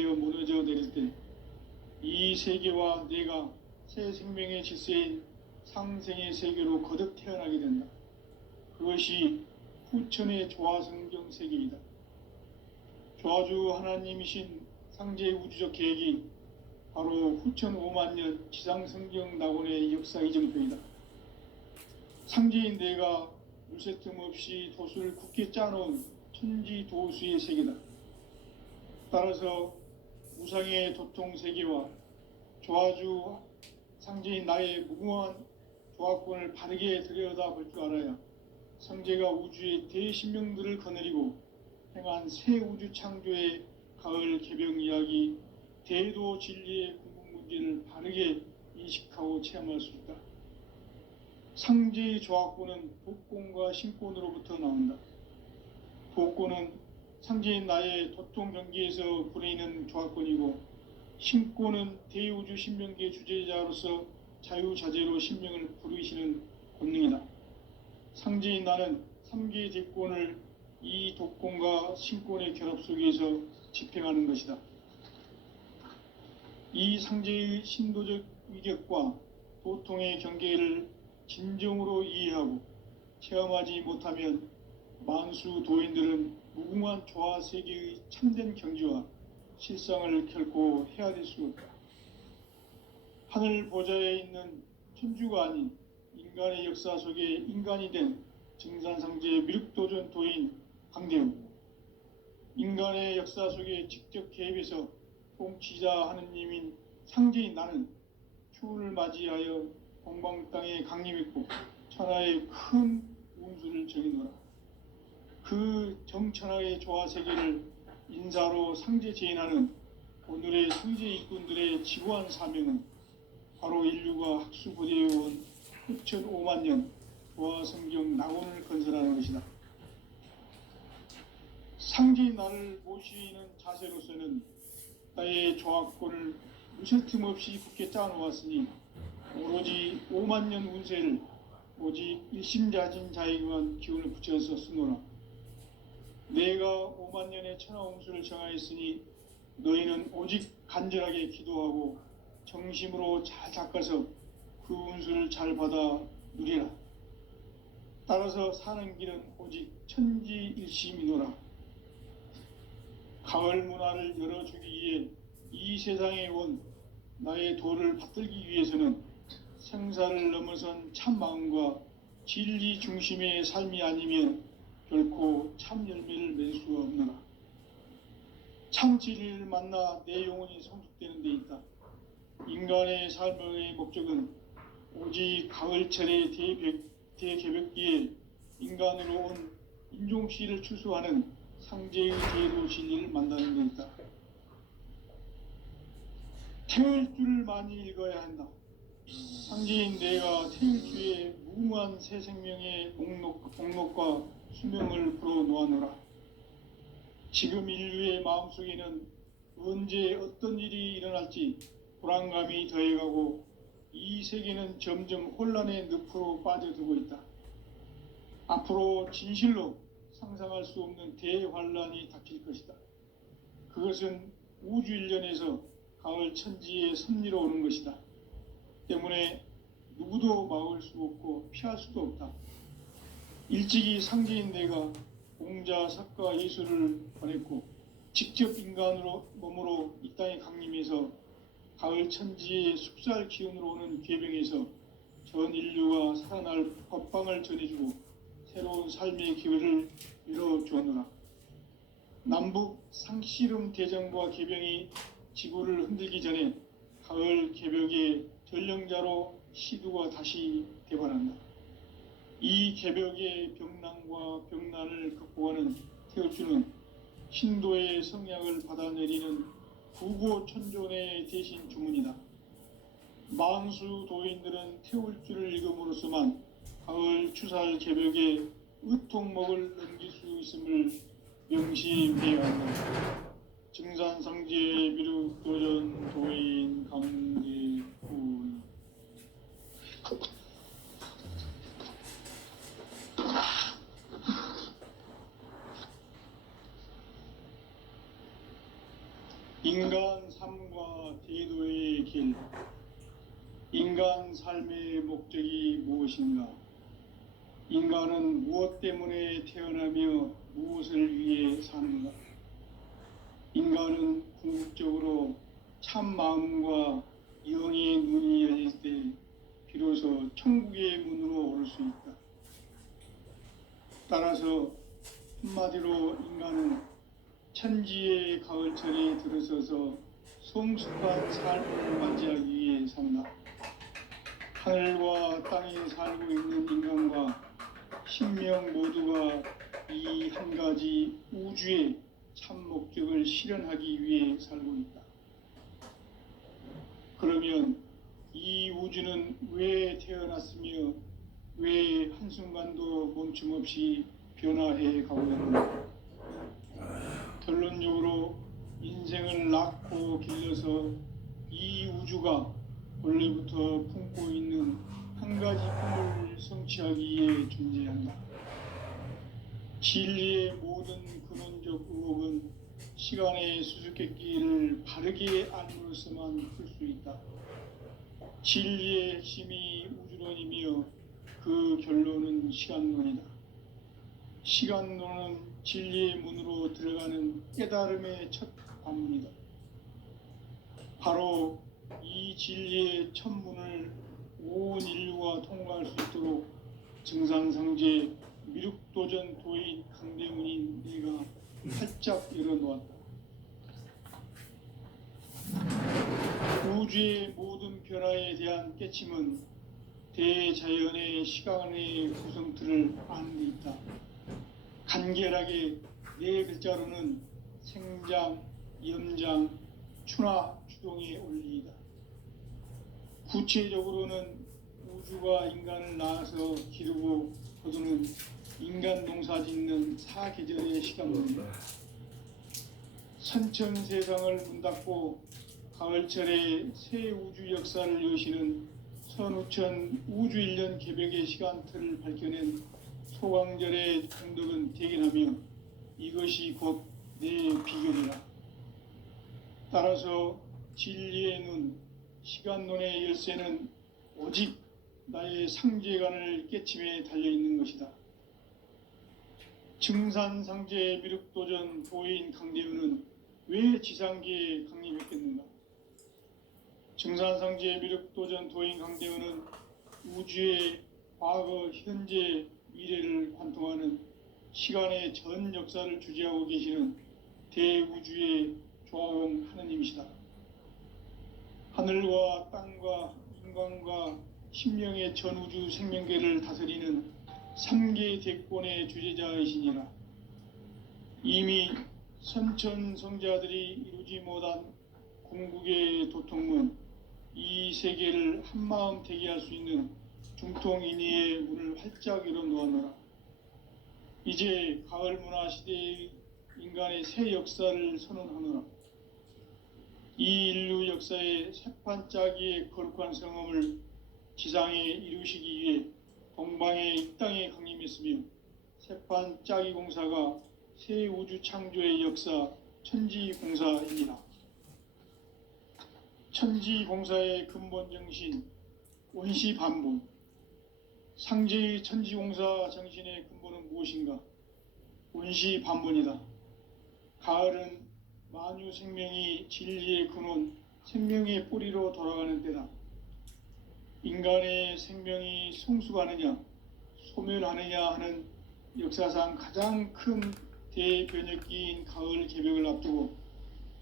파괴되어 무너져 내릴 때 이 세계와 내가 새 생명의 질서인 상생의 세계로 거듭 태어나게 된다. 그것이 후천의 조화성경 세계이다. 조화주 하나님이신 상제의 우주적 계획이 바로 후천 5만 년 지상성경 낙원의 역사 이정표이다. 상제인 내가 물새 틈 없이 도수를 굳게 짜놓은 천지 도수의 세계다. 따라서 우상의 도통 세계와 조화주 상제인 나의 무궁한 조화권을 바르게 들여다볼 줄 알아야 상제가 우주의 대신명들을 거느리고 행한 새 우주 창조의 가을 개병 이야기, 대도 진리의 궁극 문제를 바르게 인식하고 체험할 수 있다. 상제의 조화권은 복권과 신권으로부터 나온다. 복권은 상제인 나의 도통 경계에서 부리는 조화권이고, 신권은 대우주 신명계 주제자로서 자유자재로 신명을 부르시는 권능이다. 상제인 나는 3개의 대권을 이 독권과 신권의 결합 속에서 집행하는 것이다. 이 상제의 신도적 위격과 도통의 경계를 진정으로 이해하고 체험하지 못하면 만수 도인들은 무궁한 조화 세계의 참된 경지와 실상을 결코 헤아릴 수 없다. 하늘 보좌에 있는 천주가 아닌 인간의 역사 속에 인간이 된 증산상제의 미륵도전 도인 강대웅, 인간의 역사 속에 직접 개입해서 통치자 하느님인 상제인 나는 추운을 맞이하여 동방 땅에 강림했고 천하의 큰 운수를 정해놓으라. 그 정천하의 조화 세계를 인사로 상제 제인하는 오늘의 성제 일꾼들의 지구한 사명은 바로 인류가 학수고대해온 후천 5만 년 조화 성경 낙원을 건설하는 것이다. 상제인 나를 모시는 자세로서는 나의 조화권을 무쇠 틈 없이 굳게 짜놓았으니 오로지 5만 년 운세를 오직 일심자진 자에게만 기운을 붙여서 쓰노라. 내가 5만 년의 천하 운수를 정하였으니 너희는 오직 간절하게 기도하고 정심으로 잘 닦아서 그 운수를 잘 받아 누리라. 따라서 사는 길은 오직 천지일심이노라. 가을 문화를 열어주기 위해 이 세상에 온 나의 도를 받들기 위해서는 생사를 넘어선 참 마음과 진리 중심의 삶이 아니면 결코 참 열매를 맺을 수가 없노라. 참 진리를 만나 내 영혼이 성숙되는 데 있다. 인간의 삶의 목적은 오직 가을철의 대개벽기에 인간으로 온 인종씨를 추수하는 상제의 대도 진리를 만나는 데 있다. 태울 줄을 많이 읽어야 한다. 상제인 내가 태울 주의 무궁한 새 생명의 목록과 수명을 불어놓아노라. 지금 인류의 마음속에는 언제 어떤 일이 일어날지 불안감이 더해가고 이 세계는 점점 혼란의 늪으로 빠져들고 있다. 앞으로 진실로 상상할 수 없는 대환란이 닥칠 것이다. 그것은 우주 일련에서 가을 천지의 섭리로 오는 것이다. 때문에 누구도 막을 수 없고 피할 수도 없다. 일찍이 상제인 내가 공자, 석가, 예수를 보냈고 직접 인간으로 몸으로 이 땅에 강림해서 가을 천지의 숲살 기운으로 오는 괴병에서 전 인류가 살아날 법방을 전해주고 새로운 삶의 기회를 이뤄주었노라. 남북 상씨름 대전과 개병이 지구를 흔들기 전에 가을 개벽의 전령자로 시두가 다시 대발한다. 이 개벽의 병난과 병난을 극복하는 태울주는 신도의 성약을 받아내리는 구고천존의 대신 주문이다. 만수 도인들은 태울주를 읽음으로써만 가을 추살 개벽의 의통목을 넘길 수 있음을 명심해야 한다. 증산상제 미륵도전 도인 강제훈. 인간 삶과 대도의 길, 인간 삶의 목적이 무엇인가? 인간은 무엇 때문에 태어나며 무엇을 위해 사는가? 인간은 궁극적으로 참 마음과 영의 눈이 열릴 때 비로소 천국의 문으로 오를 수 있다. 따라서 한마디로 인간은 천지의 가을철에 들어서서 성숙한 삶을 맞이하기 위해 산다. 하늘과 땅에 살고 있는 인간과 신명 모두가 이 한 가지 우주의 참 목적을 실현하기 위해 살고 있다. 그러면 이 우주는 왜 태어났으며 왜 한순간도 멈춤 없이 변화해 가고 있는가? 결론적으로 인생을 낳고 길러서 이 우주가 원래부터 품고 있는 한 가지 꿈을 성취하기 위해 존재한다. 진리의 모든 근원적 의혹은 시간의 수수께끼를 바르게 알므로서만 풀 수 있다. 진리의 핵심이 우주론이며 그 결론은 시간론이다. 시간론은 진리의 문으로 들어가는 깨달음의 첫 관문이다. 바로 이 진리의 첫 문을 온 인류가 통과할 수 있도록 증산상제 미륵도전 도인 강대문인 내가 활짝 열어놓았다. 우주의 모든 변화에 대한 깨침은 대자연의 시간의 구성틀을 아는 데 있다. 간결하게 네 글자로는 생장, 염장, 추나 추동의 원리이다. 구체적으로는 우주가 인간을 낳아서 기르고 거두는 인간 농사 짓는 사계절의 시간론이다. 선천세상을 문 닫고 가을철에 새 우주 역사를 여시는 선우천 우주일년 개벽의 시간틀을 밝혀낸 소강절의 공덕은 대견하며 이것이 곧 내 비결이라. 따라서 진리의 눈, 시간론의 열쇠는 오직 나의 상제관을 깨침에 달려있는 것이다. 증산상제 미륵도전 도인 강대우는 왜 지상계에 강림했겠는가? 증산상제 미륵도전 도인 강대우는 우주의 과거, 현재, 미래를 관통하는 시간의 전 역사를 주재하고 계시는 대우주의 조화원 하느님이시다. 하늘과 땅과 인간과 신명의 전우주 생명계를 다스리는 3계 대권의 주재자이시니라. 이미 선천성자들이 이루지 못한 궁극의 도통문, 이 세계를 한마음 되게 할 수 있는 중통인의의 문을 활짝 열어놓았노라. 이제 가을 문화 시대의 인간의 새 역사를 선언하노라. 이 인류 역사의 새판짜기의 거룩한 성험을 지상에 이루시기 위해 동방의 이 땅에 강림했으며 새판짜기 공사가 새 우주 창조의 역사 천지공사입니다. 천지공사의 근본 정신 원시반본, 상제의 천지공사 정신의 근본은 무엇인가? 원시반본이다. 가을은 만유 생명이 진리의 근원, 생명의 뿌리로 돌아가는 때다. 인간의 생명이 성숙하느냐, 소멸하느냐 하는 역사상 가장 큰 대변혁기인 가을 개벽을 앞두고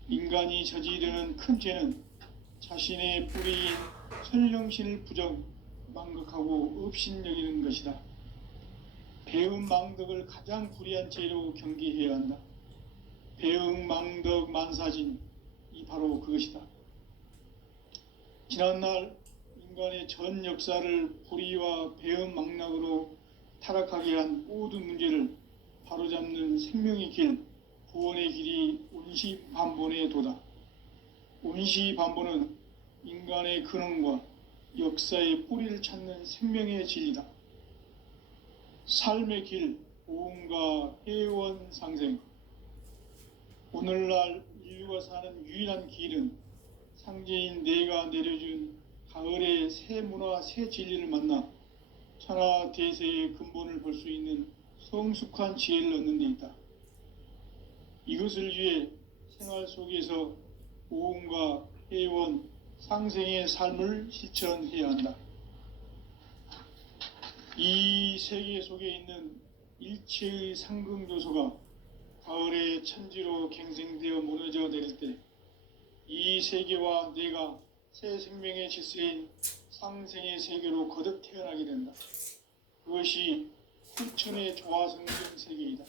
인간이 저지르는 큰 죄는 자신의 뿌리인 설령신을 부정, 망극하고 업신여기는 것이다. 배움 망덕을 가장 불의한 죄로 경계해야 한다. 배움 망덕 만사진, 이 바로 그것이다. 지난날 인간의 전 역사를 불의와 배움 망락으로 타락하게 한 모든 문제를 바로잡는 생명의 길, 구원의 길이 온시반본의 도다. 온시반본은 인간의 근원과 역사의 뿌리를 찾는 생명의 진리다. 삶의 길, 보험과 회원 상생. 오늘날 인류가 사는 유일한 길은 상제인 내가 내려준 가을의 새 문화, 새 진리를 만나 천하 대세의 근본을 볼 수 있는 성숙한 지혜를 얻는 데 있다. 이것을 위해 생활 속에서 보험과 회원, 상생의 삶을 실천해야 한다. 이 세계 속에 있는 일체의 상승조소가 가을의 천지로 갱생되어 무너져 내릴 때 이 세계와 내가 새 생명의 질서인 상생의 세계로 거듭 태어나게 된다. 그것이 후천의 조화성경 세계이다.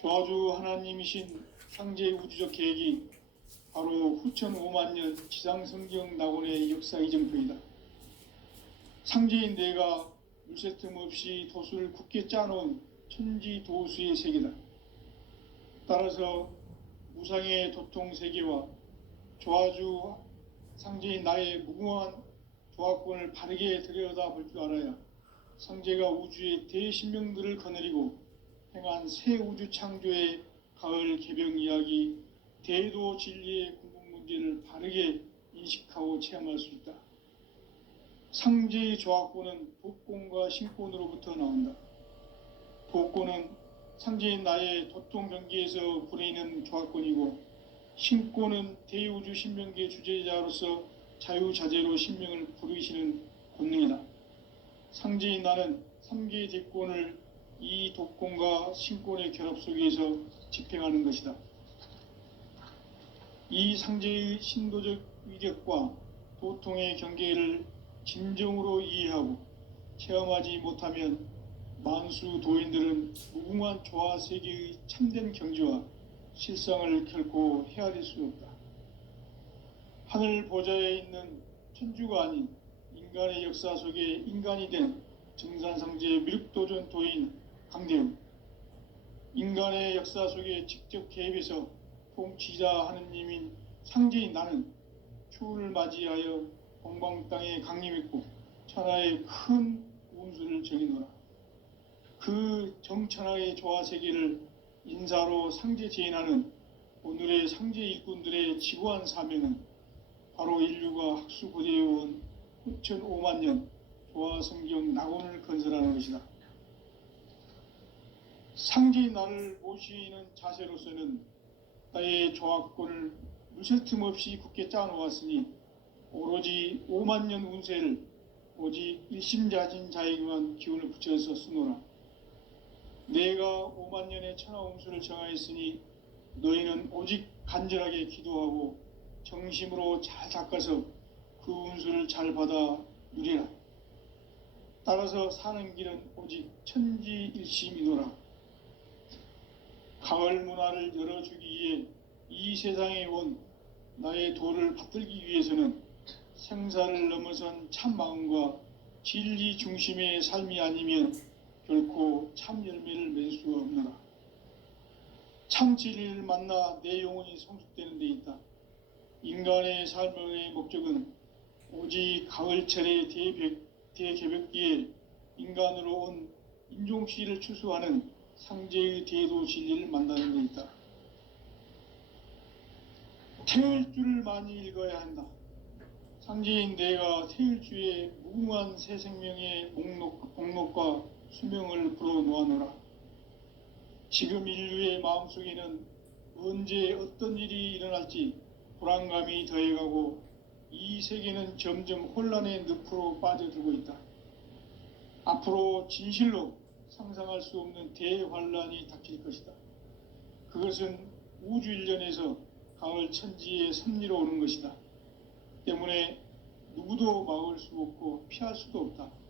조화주 하나님이신 상제의 우주적 계획이 바로 후천 5만 년 지상성경 낙원의 역사 이정표이다. 상제인 내가 물새 틈 없이 도수를 굳게 짜놓은 천지 도수의 세계다. 따라서 무상의 도통 세계와 조화주 상제인 나의 무궁한 조화권을 바르게 들여다볼 줄 알아야 상제가 우주의 대신명들을 거느리고 행한 새 우주 창조의 가을 개병 이야기, 대도 진리의 궁극 문제를 바르게 인식하고 체험할 수 있다. 상제의 조화권은 도권과 신권으로부터 나온다. 도권은 상제인 나의 도통 경계에서 부리는 조화권이고, 신권은 대우주 신명계 주제자로서 자유자재로 신명을 부르시는 권능이다. 상제인 나는 3개의 대권을 이 도권과 신권의 결합 속에서 집행하는 것이다. 이 상제의 신도적 위격과 도통의 경계를 진정으로 이해하고 체험하지 못하면 만수 도인들은 무궁한 조화 세계의 참된 경지와 실상을 결코 헤아릴 수 없다. 하늘 보좌에 있는 천주가 아닌 인간의 역사 속에 인간이 된 증산상제의 미륵도전 도인 강대웅, 인간의 역사 속에 직접 개입해서 통치자 하느님인 상제인 나는 추운을 맞이하여 동방 땅에 강림했고 천하의 큰 운수를 정해놓아. 그 정천하의 조화 세계를 인사로 상제 제인하는 오늘의 상제 일꾼들의 지구한 사명은 바로 인류가 학수고대해온 후천 5만 년 조화 성경 낙원을 건설하는 것이다. 상제인 나를 모시는 자세로서는 나의 조화권을 물샐 틈 없이 굳게 짜놓았으니 오로지 5만 년 운세를 오직 일심자진 자에게만 기운을 붙여서 쓰노라. 내가 5만 년의 천하 운수를 정하였으니 너희는 오직 간절하게 기도하고 정심으로 잘 닦아서 그 운수를 잘 받아 누리라. 따라서 사는 길은 오직 천지일심이노라. 가을 문화를 열어주기 위해 이 세상에 온 나의 도를 받들기 위해서는 생사를 넘어선 참 마음과 진리 중심의 삶이 아니면 결코 참 열매를 맺을 수가 없노라. 참 진리를 만나 내 영혼이 성숙되는 데 있다. 인간의 삶의 목적은 오직 가을철의 대개벽기에 인간으로 온 인종씨를 추수하는 상제의 대도 진리를 만나는 데 있다. 태일주를 많이 읽어야 한다. 상제인 내가 태일주의 무궁한 새 생명의 목록과 수명을 불어놓아노라. 지금 인류의 마음속에는 언제 어떤 일이 일어날지 불안감이 더해가고 이 세계는 점점 혼란의 늪으로 빠져들고 있다. 앞으로 진실로 상상할 수 없는 대환란이 닥칠 것이다. 그것은 우주 일련에서 가을 천지의 섭리로 오는 것이다. 때문에 누구도 막을 수 없고 피할 수도 없다.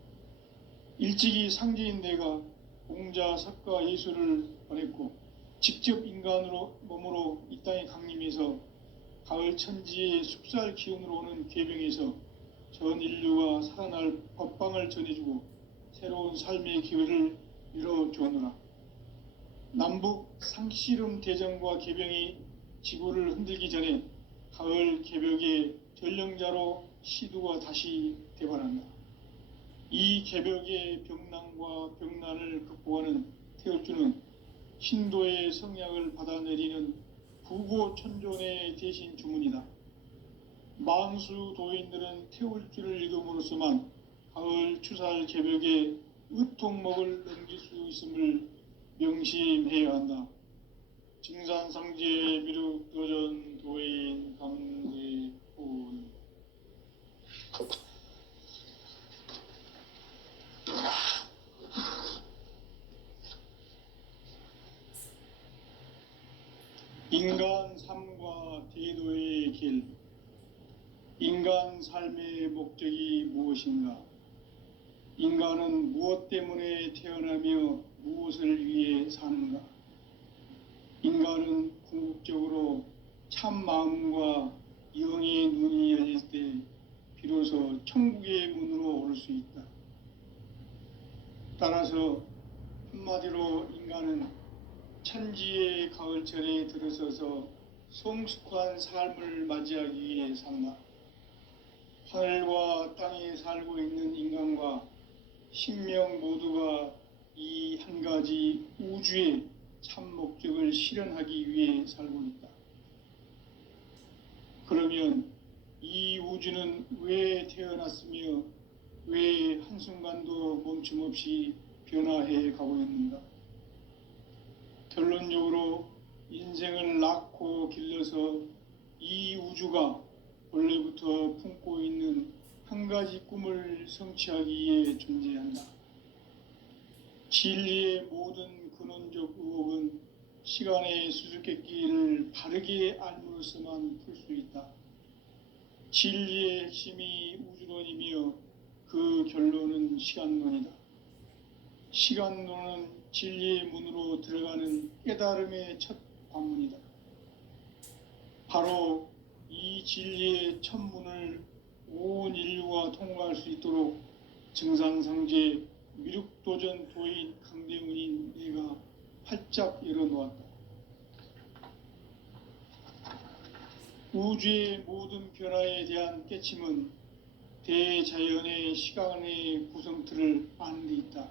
일찍이 상제인 내가 공자, 석가, 예수를 보냈고 직접 인간으로 몸으로 이 땅에 강림해서 가을 천지의 숲살 기운으로 오는 궤병에서 전 인류가 살아날 법방을 전해주고 새로운 삶의 기회를 열어주었노라. 남북 상씨름 대전과 개병이 지구를 흔들기 전에 가을 개벽의 전령자로 시두가 다시 되관한다. 이 개벽의 병난과 병난을 극복하는 태울주는 신도의 성약을 받아내리는 구고천존의 대신 주문이다. 만수 도인들은 태울줄을 읽음으로써만 가을 추살 개벽에 으통목을 넘길 수 있음을 명심해야 한다. 증산상제 미륵 도전 도인 강대훈. 인간 삶과 대도의 길. 인간 삶의 목적이 무엇인가? 인간은 무엇 때문에 태어나며 무엇을 위해 사는가? 인간은 궁극적으로 참 마음과 영의 눈이 열릴 때 비로소 천국의 문으로 오를 수 있다. 따라서 한마디로 인간은 천지의 가을철에 들어서서 성숙한 삶을 맞이하기 위해 산다. 하늘과 땅에 살고 있는 인간과 신명 모두가 이 한 가지 우주의 참 목적을 실현하기 위해 살고 있다. 그러면 이 우주는 왜 태어났으며 왜 한순간도 멈춤 없이 변화해 가고 있는가? 결론적으로 인생을 낳고 길러서 이 우주가 원래부터 품고 있는 한 가지 꿈을 성취하기 위해 존재한다. 진리의 모든 근원적 의혹은 시간의 수수께끼를 바르게 알므로서만 풀 수 있다. 진리의 핵심이 우주론이며 그 결론은 시간론이다. 시간론은 진리의 문으로 들어가는 깨달음의 첫 관문이다. 바로 이 진리의 첫 문을 온 인류가 통과할 수 있도록 증산상제 미륵도전 도인 강대훈인 내가 활짝 열어놓았다. 우주의 모든 변화에 대한 깨침은 대자연의 시간의 구성틀을 아는 데 있다.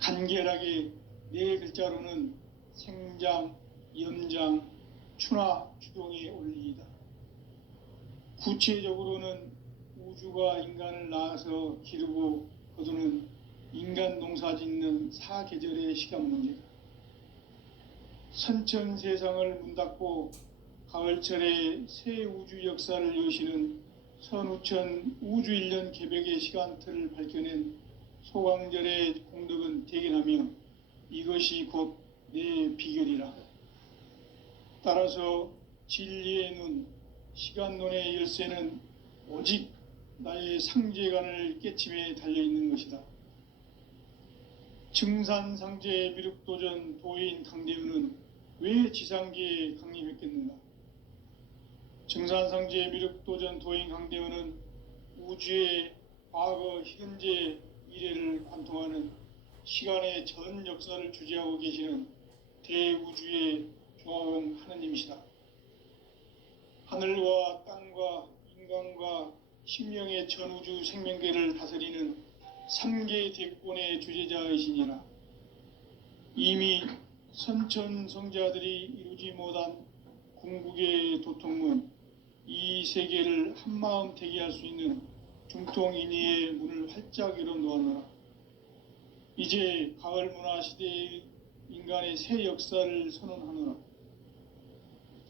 간결하게 네 글자로는 생장, 염장, 추나 추동의 원리이다. 구체적으로는 우주가 인간을 낳아서 기르고 거두는 인간 농사 짓는 사계절의 시간 문제다. 선천 세상을 문 닫고 가을철에 새 우주 역사를 여시는 선우천 우주 1년 개벽의 시간틀을 밝혀낸 소강절의 공덕은 대견하며 이것이 곧 내 비결이라. 따라서 진리의 눈, 시간론의 열쇠는 오직 나의 상제관을 깨침에 달려있는 것이다. 증산상제 미륵도전 도인 강대훈은 왜 지상계에 강림했겠는가? 증산상제 미륵도전 도인 강대훈은 우주의 과거, 현재, 미래를 관통하는 시간의 전 역사를 주재하고 계시는 대우주의 조화원 하느님이시다. 하늘과 땅과 인간과 신명의 전우주 생명계를 다스리는 3계 대권의 주재자이시니라. 이미 선천성자들이 이루지 못한 궁극의 도통문, 이 세계를 한마음 대기할 수 있는 중통인의의 문을 활짝 열어놓았노라. 이제 가을 문화 시대의 인간의 새 역사를 선언하노라.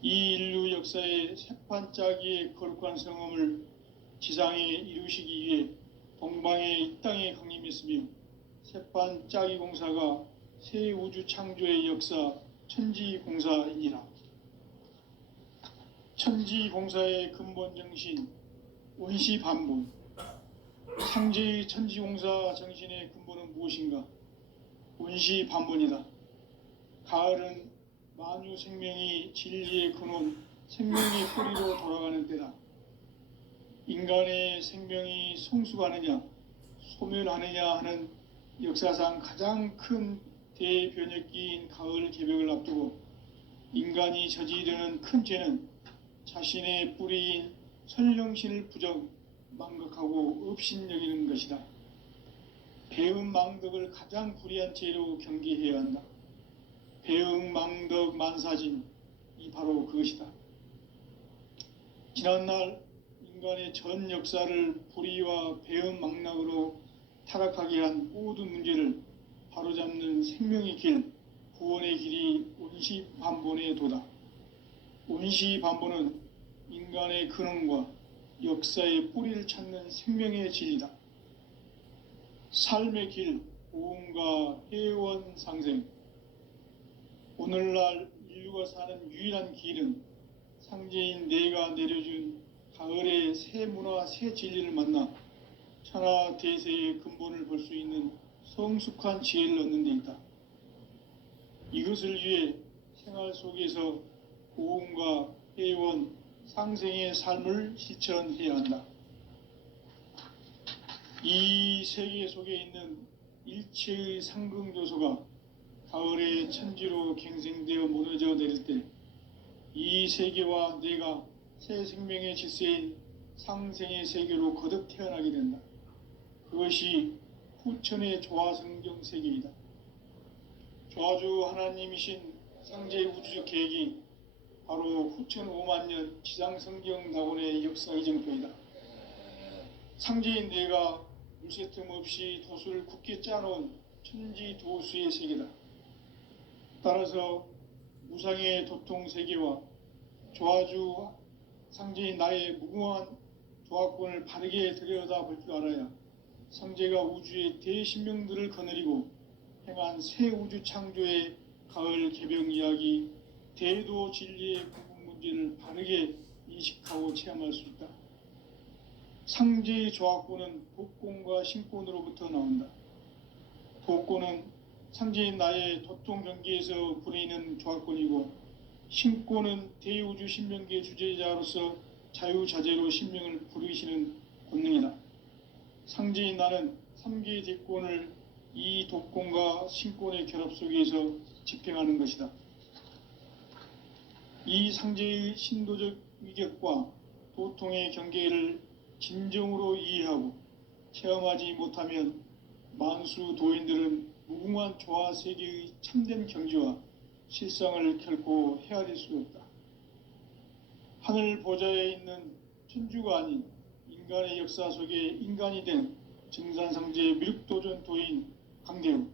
이 인류 역사의 새판짜기의 거룩한 성험을 지상에 이루시기 위해 동방의 이 땅에 강림했으며 새판짜기 공사가 새 우주 창조의 역사 천지공사이니라. 천지공사의 근본 정신 원시반본. 상제의 천지공사 정신의 근본은 무엇인가? 원시반본이다. 가을은 만유 생명이 진리의 근원, 생명의 뿌리로 돌아가는 때다. 인간의 생명이 성숙하느냐, 소멸하느냐 하는 역사상 가장 큰 대변혁기인 가을 개벽을 앞두고 인간이 저지르는 큰 죄는 자신의 뿌리인 선령신을 부정, 망각하고 업신여기는 것이다. 배음 망덕을 가장 불의한 죄로 경계해야 한다. 배음 망덕 만사진, 바로 그것이다. 지난날 인간의 전 역사를 불의와 배은망락으로 타락하게 한 모든 문제를 바로잡는 생명의 길, 구원의 길이 온시반본의 도다. 온시반본은 인간의 근원과 역사의 뿌리를 찾는 생명의 진리다. 삶의 길, 보험과 회원 상생. 오늘날 인류가 사는 유일한 길은 상제인 내가 내려준 가을의 새 문화, 새 진리를 만나 천하 대세의 근본을 볼 수 있는 성숙한 지혜를 얻는 데 있다. 이것을 위해 생활 속에서 보험과 회원, 상생의 삶을 실천해야 한다. 이 세계 속에 있는 일체의 상승조소가 가을의 천지로 갱생되어 무너져 내릴 때 이 세계와 내가 새 생명의 질서인 상생의 세계로 거듭 태어나게 된다. 그것이 후천의 조화성경 세계이다. 조화주 하나님이신 상제의 우주적 계획이 바로 후천 5만 년 지상성경 낙원의 역사 이정표이다. 상제인 내가 물새 틈 없이 도수를 굳게 짜놓은 천지도수의 세계다. 따라서 무상의 도통 세계와 조화주 상제인 나의 무궁한 조화권을 바르게 들여다볼 줄 알아야 상제가 우주의 대신명들을 거느리고 행한 새 우주 창조의 가을 개병 이야기, 대도 진리의 궁극 문제를 바르게 인식하고 체험할 수 있다. 상제의 조화권은 복권과 신권으로부터 나온다. 복권은 상제인 나의 도통 경계에서 부리는 조화권이고, 신권은 대우주 신명기의 주제자로서 자유자재로 신명을 부르시는 권능이다. 상제인 나는 3개의 대권을 이 독권과 신권의 결합 속에서 집행하는 것이다. 이 상제의 신도적 위격과 도통의 경계를 진정으로 이해하고 체험하지 못하면 만수 도인들은 무궁한 조화 세계의 참된 경지와 실상을 결코 헤아릴 수 없다. 하늘 보좌에 있는 천주가 아닌 인간의 역사 속에 인간이 된 증산상제의 미륵도전 도인 강대우,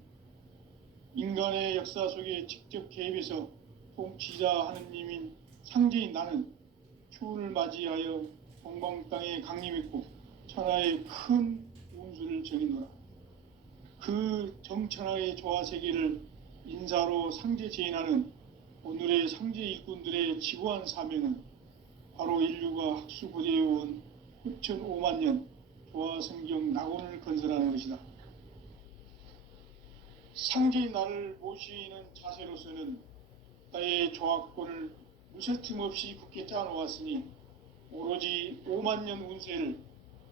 인간의 역사 속에 직접 개입해서 통치자 하느님인 상제인 나는 추운을 맞이하여 동방 땅에 강림했고 천하의 큰 운수를 정의노라. 그 정천하의 조화 세계를 인사로 상제 제인하는 오늘의 상제 일꾼들의 지구한 사명은 바로 인류가 학수고대해온 후천 5만 년 조화성경 낙원을 건설하는 것이다. 상제인 나를 모시는 자세로서는 나의 조화권을 무쇠틈 없이 굳게 짜놓았으니 오로지 5만 년 운세를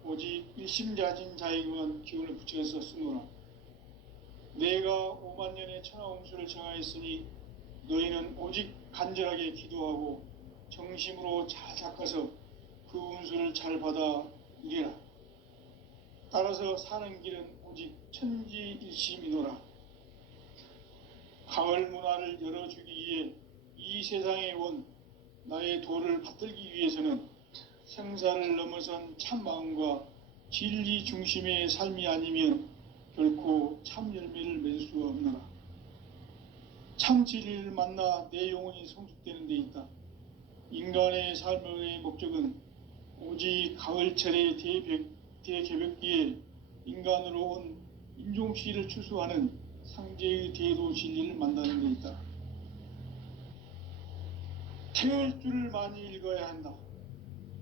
오직 일심자진 자에게만 기운을 붙여서 쓰노라. 내가 5만 년의 천하 운수를 정하였으니 너희는 오직 간절하게 기도하고 정심으로 잘 닦아서 그 운수를 잘 받아 이래라. 따라서 사는 길은 오직 천지일심이노라. 가을 문화를 열어주기 위해 이 세상에 온 나의 도를 받들기 위해서는 생사를 넘어선 참마음과 진리 중심의 삶이 아니면 결코 참 열매를 맺을 수가 없노라. 참 진리를 만나 내 영혼이 성숙되는 데 있다. 인간의 삶의 목적은 오직 가을철의 대개벽기에 인간으로 온 인종시를 추수하는 상제의 대도 진리를 만나는 데 있다. 태일주를 많이 읽어야 한다.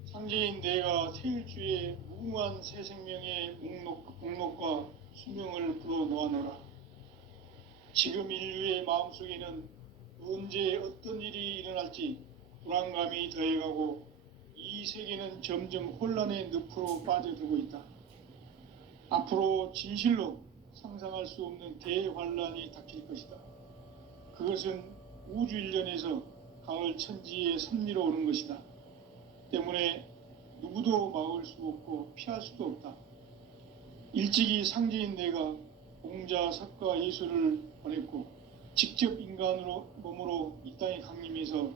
상제인 내가 태일주의 무궁한 새 생명의 목록과 수명을 불어놓아노라. 지금 인류의 마음속에는 언제 어떤 일이 일어날지 불안감이 더해가고 이 세계는 점점 혼란의 늪으로 빠져들고 있다. 앞으로 진실로 상상할 수 없는 대환란이 닥칠 것이다. 그것은 우주 일련에서 가을 천지의 섭리로 오는 것이다. 때문에 누구도 막을 수 없고 피할 수도 없다. 일찍이 상제인 내가 공자, 석가, 예수를 보냈고 직접 인간으로 몸으로 이 땅에 강림해서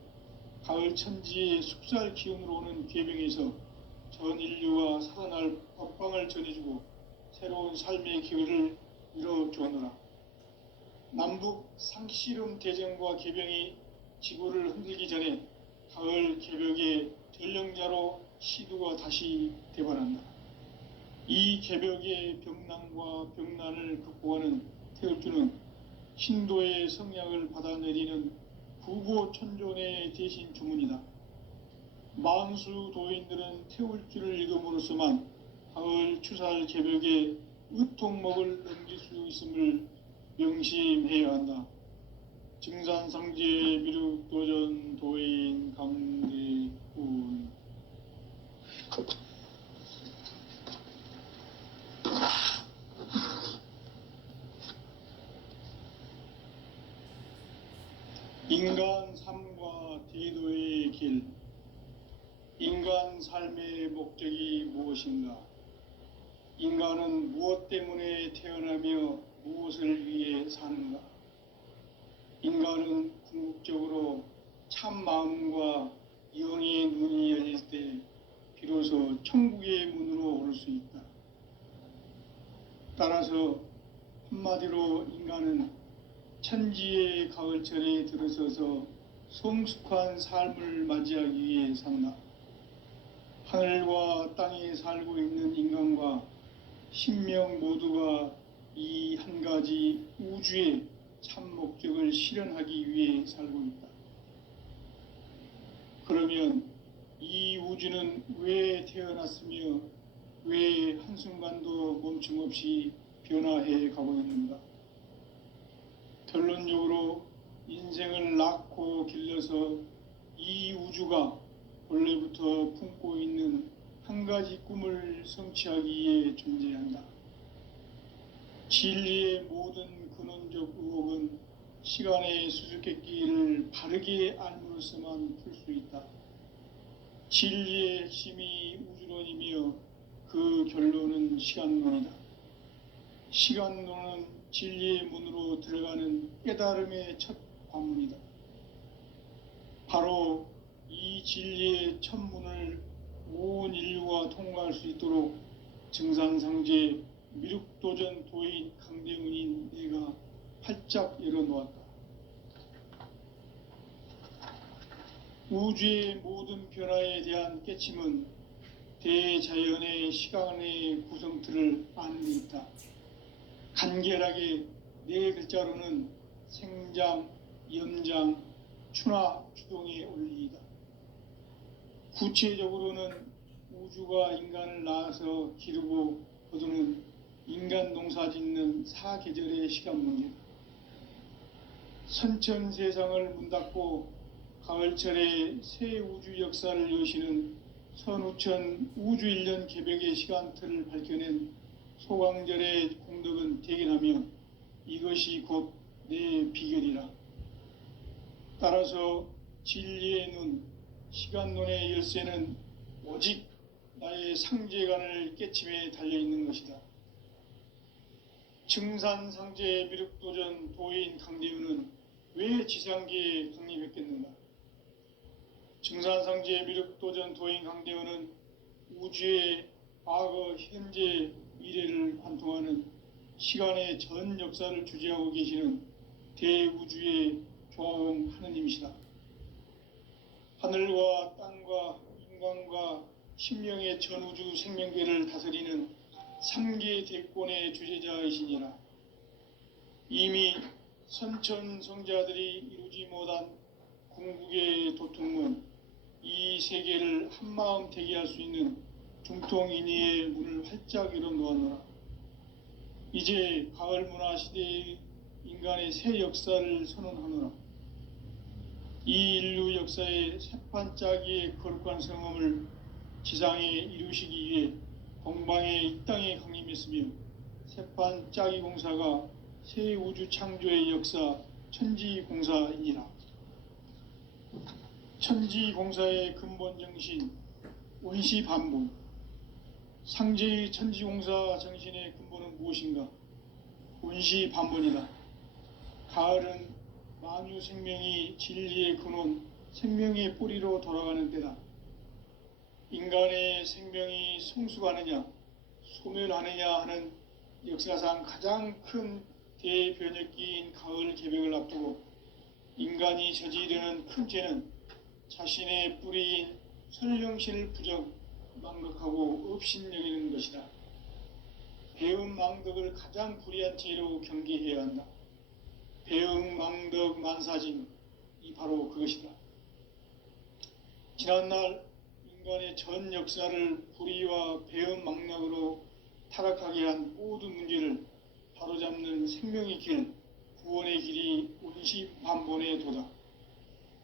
가을 천지의 숙살 기운으로 오는 괴병에서 전 인류가 살아날 법방을 전해주고 새로운 삶의 기회를 이뤄주었노라. 남북 상씨름 대전과 개병이 지구를 흔들기 전에 가을 개벽의 전령자로 시두가 다시 되관한다. 이 개벽의 병난과 병난을 극복하는 태울주는 신도의 성약을 받아내리는 구고천존의 대신 주문이다. 만수 도인들은 태울주를 읽음으로써만 가을 추살 개벽의 의통목을 넘길 수 있음을 명심해야 한다. 증산상제 미륵도전 도인 강대군. 인간 삶과 대도의 길. 인간 삶의 목적이 무엇인가? 인간은 무엇 때문에 태어나며 무엇을 위해 사는가? 인간은 궁극적으로 참 마음과 영의 눈이 열릴 때 비로소 천국의 문으로 올 수 있다. 따라서 한마디로 인간은 천지의 가을철에 들어서서 성숙한 삶을 맞이하기 위해 산다. 하늘과 땅에 살고 있는 인간과 신명 모두가 이 한 가지 우주의 참 목적을 실현하기 위해 살고 있다. 그러면 이 우주는 왜 태어났으며 왜 한순간도 멈춤없이 변화해 가고 있는가? 결론적으로 인생을 낳고 길러서 이 우주가 원래부터 품고 있는 한 가지 꿈을 성취하기 위해 존재한다. 진리의 모든 근원적 의혹은 시간의 수수께끼를 바르게 알므로서만 풀 수 있다. 진리의 핵심이 우주론이며 그 결론은 시간론이다. 시간론은 진리의 문으로 들어가는 깨달음의 첫 관문이다. 바로 이 진리의 첫 문을 온 인류가 통과할 수 있도록 증산상제 미륵도전 도인 강대훈인 내가 활짝 열어놓았다. 우주의 모든 변화에 대한 깨침은 대자연의 시간의 구성틀을 아는 데 있다. 간결하게 네 글자로는 생장, 염장, 추나 추동의 원리이다. 구체적으로는 우주가 인간을 낳아서 기르고 거두는 인간 농사 짓는 사계절의 시간 문제다. 선천 세상을 문 닫고 가을철에 새 우주 역사를 여시는 선우천 우주 1년 개벽의 시간틀을 밝혀낸 소강절의 공덕은 대견하며 이것이 곧 내 비결이라. 따라서 진리의 눈, 시간론의 열쇠는 오직 나의 상제관을 깨침에 달려있는 것이다. 증산상제 미륵도전 도인 강대훈은 왜 지상계에 강림했겠는가? 증산상제 미륵도전 도인 강대훈은 우주의 과거, 현재, 미래를 관통하는 시간의 전 역사를 주재하고 계시는 대우주의 조화음 하느님이시다. 하늘과 땅과 인간과 신명의 전우주 생명계를 다스리는 3계 대권의 주제자이시니라. 이미 선천성자들이 이루지 못한 궁극의 도통문, 이 세계를 한마음 대기할 수 있는 중통인의의 문을 활짝 열어놓았노라. 이제 가을 문화 시대의 인간의 새 역사를 선언하노라. 이 인류 역사의 새판짜기의 거룩한 성험을 지상에 이루시기 위해 동방의 이 땅에 강림했으며 새판짜기 공사가 새 우주 창조의 역사 천지공사이니라. 천지공사의 근본 정신 원시반복. 상제의 천지공사 정신의 근본은 무엇인가? 원시반복이다. 가을은 만유 생명이 진리의 근원, 생명의 뿌리로 돌아가는 때다. 인간의 생명이 성숙하느냐 소멸하느냐 하는 역사상 가장 큰 대변혁기인 가을 개벽을 앞두고 인간이 저지르는 큰 죄는 자신의 뿌리인 선령신을 부정 망각하고 업신여기는 것이다. 배음 망덕을 가장 불의한 죄로 경계해야 한다. 배음 망덕 만사징 이 바로 그것이다. 지난날 인간의 전 역사를 불의와 배음 망락으로 타락하게 한 모든 문제를 바로잡는 생명의 길, 구원의 길이 운시반본의 도다.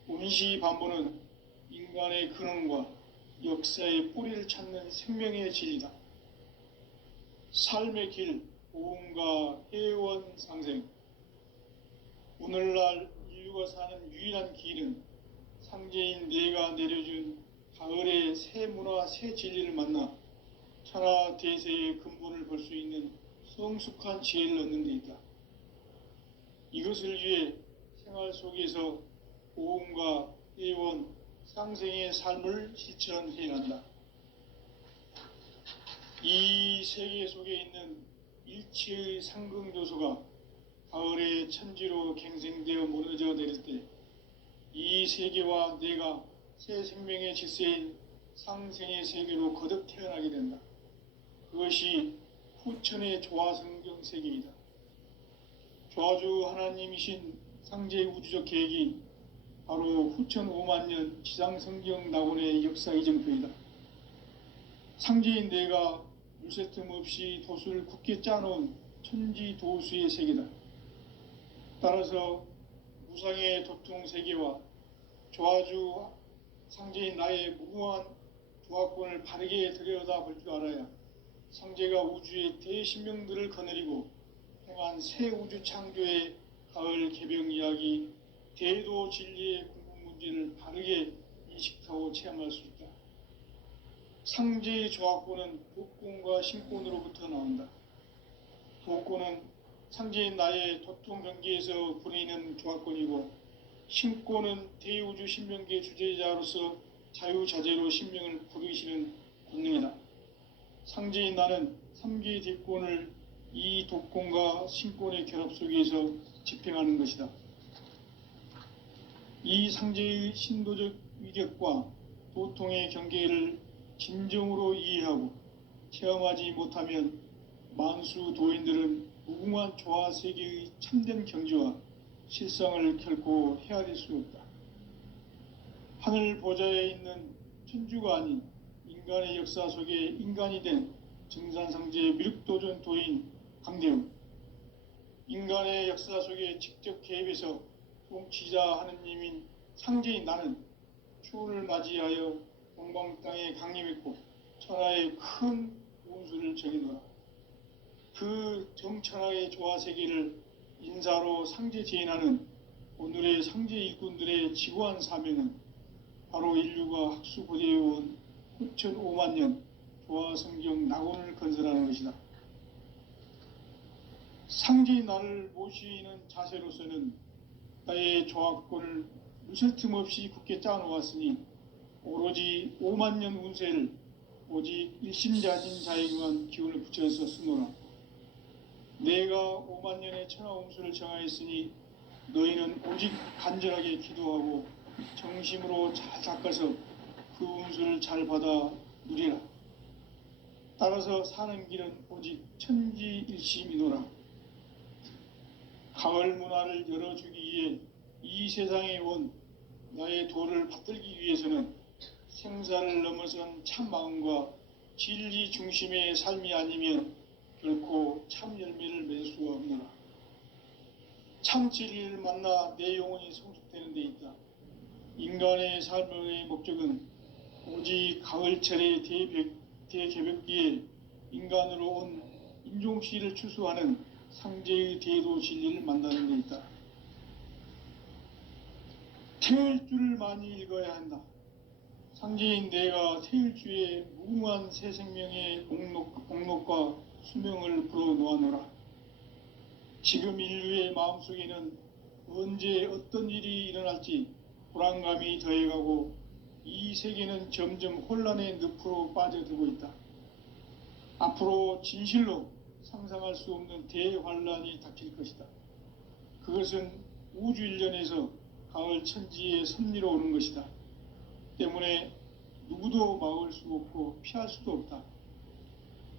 운시반본은 인간의 근원과 역사의 뿌리를 찾는 생명의 진리다. 삶의 길, 오음과 해원 상생. 오늘날 인류가 사는 유일한 길은 상제인 내가 내려준 가을의 새 문화, 새 진리를 만나 천하 대세의 근본을 볼 수 있는 성숙한 지혜를 얻는 데 있다. 이것을 위해 생활 속에서 오음과 해원, 상생의 삶을 실천해야 한다. 이 세계 속에 있는 일체의 상극 요소가 가을의 천지로 갱생되어 무너져 내릴 때 이 세계와 내가 새 생명의 질서인 상생의 세계로 거듭 태어나게 된다. 그것이 후천의 조화성경 세계이다. 조화주 하나님이신 상제 우주적 계획이 바로 후천 5만 년 지상성경 낙원의 역사 이정표이다. 상제인 내가 물새 틈 없이 도수를 굳게 짜놓은 천지 도수의 세계다. 따라서 무상의 도통 세계와 조화주 상제인 나의 무궁한 조화권을 바르게 들여다볼 줄 알아야 상제가 우주의 대신명들을 거느리고 행한 새 우주 창조의 가을 개벽 이야기, 대도 진리의 궁극 문제를 바르게 인식하고 체험할 수 있다. 상제의 조화권은 도권과 신권으로부터 나온다. 도권은 상제인 나의 도통 경계에서 부리는 조화권이고, 신권은 대우주 신명계 주제자로서 자유자재로 신명을 부르시는 권능이다. 상제인 나는 3개의 뒷권을 이 도권과 신권의 결합 속에서 집행하는 것이다. 이 상제의 신도적 위력과 도통의 경계를 진정으로 이해하고 체험하지 못하면 만수 도인들은 무궁한 조화 세계의 참된 경지와 실상을 결코 헤아릴 수 없다. 하늘 보좌에 있는 천주가 아닌 인간의 역사 속에 인간이 된 증산상제 미륵도전 도인 강대웅, 인간의 역사 속에 직접 개입해서 통치자 하느님인 상제인 나는 추운을 맞이하여 동방 땅에 강림했고 천하의 큰 운수를 정해놓아 그 정천하의 조화 세계를 인사로 상제 제인하는 오늘의 상제 일꾼들의 지고한 사명은 바로 인류가 학수고대해온 후천 5만 년 조화 성경 낙원을 건설하는 것이다. 상제인 나를 모시는 자세로서는 나의 조화권을 무슨 틈 없이 굳게 짜놓았으니 오로지 5만 년 운세를 오직 일심자진 자에게만 기운을 붙여서 쓰노라. 내가 5만 년의 천하 운수를 정하였으니 너희는 오직 간절하게 기도하고 정심으로 잘 닦아서 그 운수를 잘 받아 누리라. 따라서 사는 길은 오직 천지일심이노라. 가을 문화를 열어주기 위해 이 세상에 온 나의 도를 받들기 위해서는 생사를 넘어선 참 마음과 진리 중심의 삶이 아니면 결코 참 열매를 맺을 수가 없노라. 참 진리를 만나 내 영혼이 성숙되는 데 있다. 인간의 삶의 목적은 오직 가을철의 대개벽기에 인간으로 온 인종시를 추수하는 상제의 대도 진리를 만나는 데 있다. 태일주를 많이 읽어야 한다. 상제인 내가 태일주의 무궁한 새 생명의 공록과 수명을 불어놓아노라. 지금 인류의 마음속에는 언제 어떤 일이 일어날지 불안감이 더해가고 이 세계는 점점 혼란의 늪으로 빠져들고 있다. 앞으로 진실로 상상할 수 없는 대환란이 닥칠 것이다. 그것은 우주 일련에서 가을 천지의 섭리로 오는 것이다. 때문에 누구도 막을 수 없고 피할 수도 없다.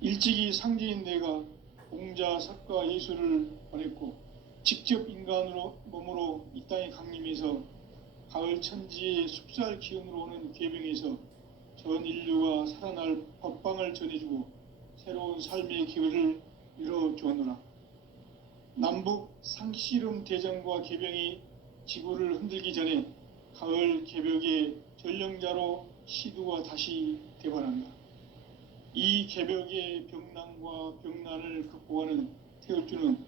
일찍이 상제인 내가 공자, 석가, 예수를 보냈고 직접 인간으로 몸으로 이 땅에 강림해서 가을 천지의 숲살 기운으로 오는 계병에서 전 인류가 살아날 법방을 전해주고 새로운 삶의 기회를 열어주었노라. 남북 상씨름 대전과 계병이 지구를 흔들기 전에 가을 개벽의 전령자로 시두가 다시 대발한다. 이 개벽의 병난과 병난을 극복하는 태울주는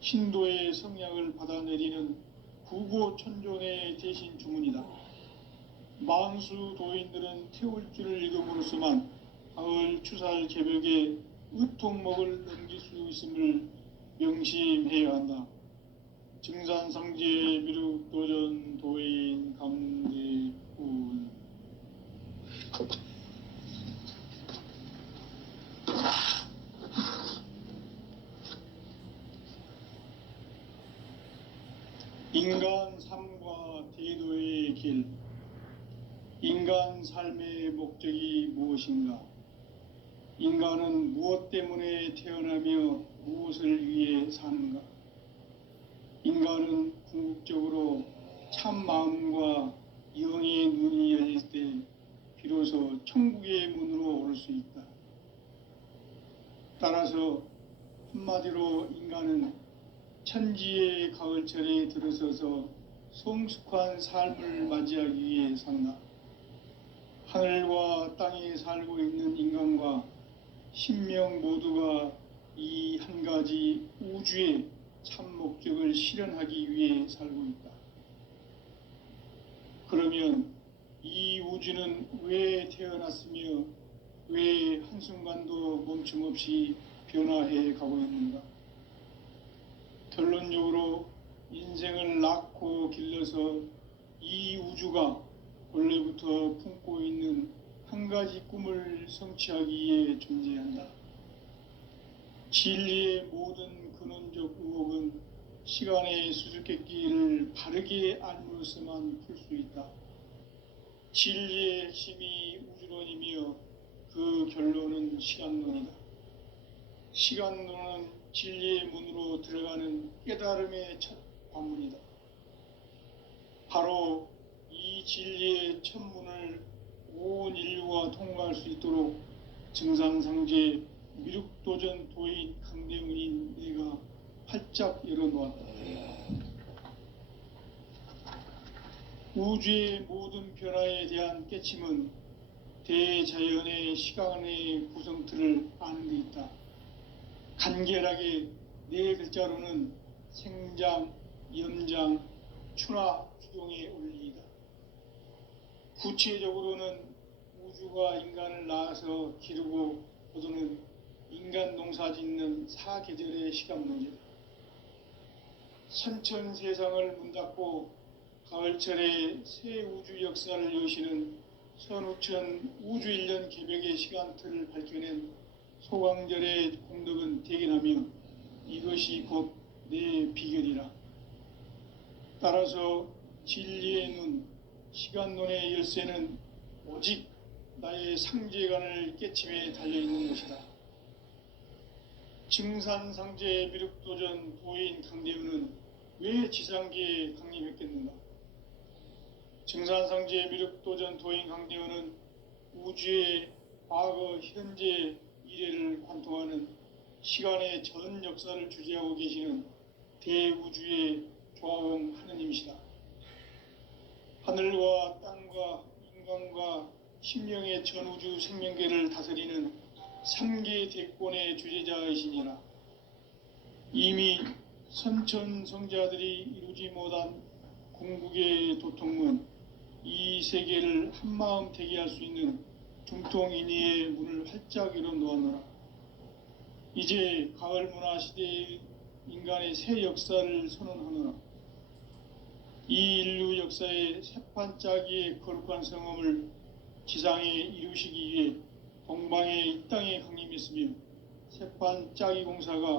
신도의 성약을 받아내리는 구고천존의 대신 주문이다. 만수 도인들은 태울주를 읽음으로써만 가을 추살 개벽의 의통목을 넘길 수 있음을 명심해야 한다. 증산상제 미륵도전 도인 강대군. 인간 삶과 대도의 길. 인간 삶의 목적이 무엇인가? 인간은 무엇 때문에 태어나며 무엇을 위해 사는가? 인간은 궁극적으로 참 마음과 영의 눈이 열릴 때 비로소 천국의 문으로 오를 수 있다. 따라서 한마디로 인간은 천지의 가을철에 들어서서 성숙한 삶을 맞이하기 위해 산다. 하늘과 땅에 살고 있는 인간과 신명 모두가 이 한 가지 우주의 참 목적을 실현하기 위해 살고 있다. 그러면 이 우주는 왜 태어났으며 왜 한순간도 멈춤없이 변화해 가고 있는가? 결론적으로 인생을 낳고 길러서 이 우주가 원래부터 품고 있는 한 가지 꿈을 성취하기 위해 존재한다. 진리의 모든 근원적 의혹은 시간의 수수께끼를 바르게 알므로서만 풀 수 있다. 진리의 핵심이 우주론이며 그 결론은 시간론이다. 시간론은 진리의 문으로 들어가는 깨달음의 첫 관문이다. 바로 이 진리의 첫 문을 온 인류가 통과할 수 있도록 증산상제 미륵도전 도인 강대훈인 내가 활짝 열어놓았다. 우주의 모든 변화에 대한 깨침은 대자연의 시간의 구성틀을 아는 데 있다. 간결하게 네 글자로는 생장, 염장, 추나 추동의 원리이다. 구체적으로는 우주가 인간을 낳아서 기르고 거두는 인간 농사 짓는 사계절의 시간 문제다. 선천 세상을 문 닫고 가을철에 새 우주 역사를 여시는 선우천 우주 일년 개벽의 시간틀을 밝혀낸 소강절의 공덕은 대견하며 이것이 곧 내 비결이라. 따라서 진리의 눈, 시간론의 열쇠는 오직 나의 상제관을 깨침에 달려있는 것이다. 증산상제 미륵도전 도인 강대훈은 왜 지상계에 강림했겠는가? 증산상제 미륵도전 도인 강대훈은 우주의 과거, 현재, 미래를 관통하는 시간의 전 역사를 주재하고 계시는 대우주의 조화원 하느님이시다. 하늘과 땅과 인간과 신명의 전우주 생명계를 다스리는 3계 대권의 주재자이시니라. 이미 선천성자들이 이루지 못한 궁극의 도통문, 이 세계를 한마음 되게 할 수 있는 중통인의의 문을 활짝 열어놓았노라. 이제 가을 문화 시대의 인간의 새 역사를 선언하노라. 이 인류 역사의 새판짜기의 거룩한 성험을 지상에 이루시기 위해 동방의 이 땅에 강림했으며 새판짜기 공사가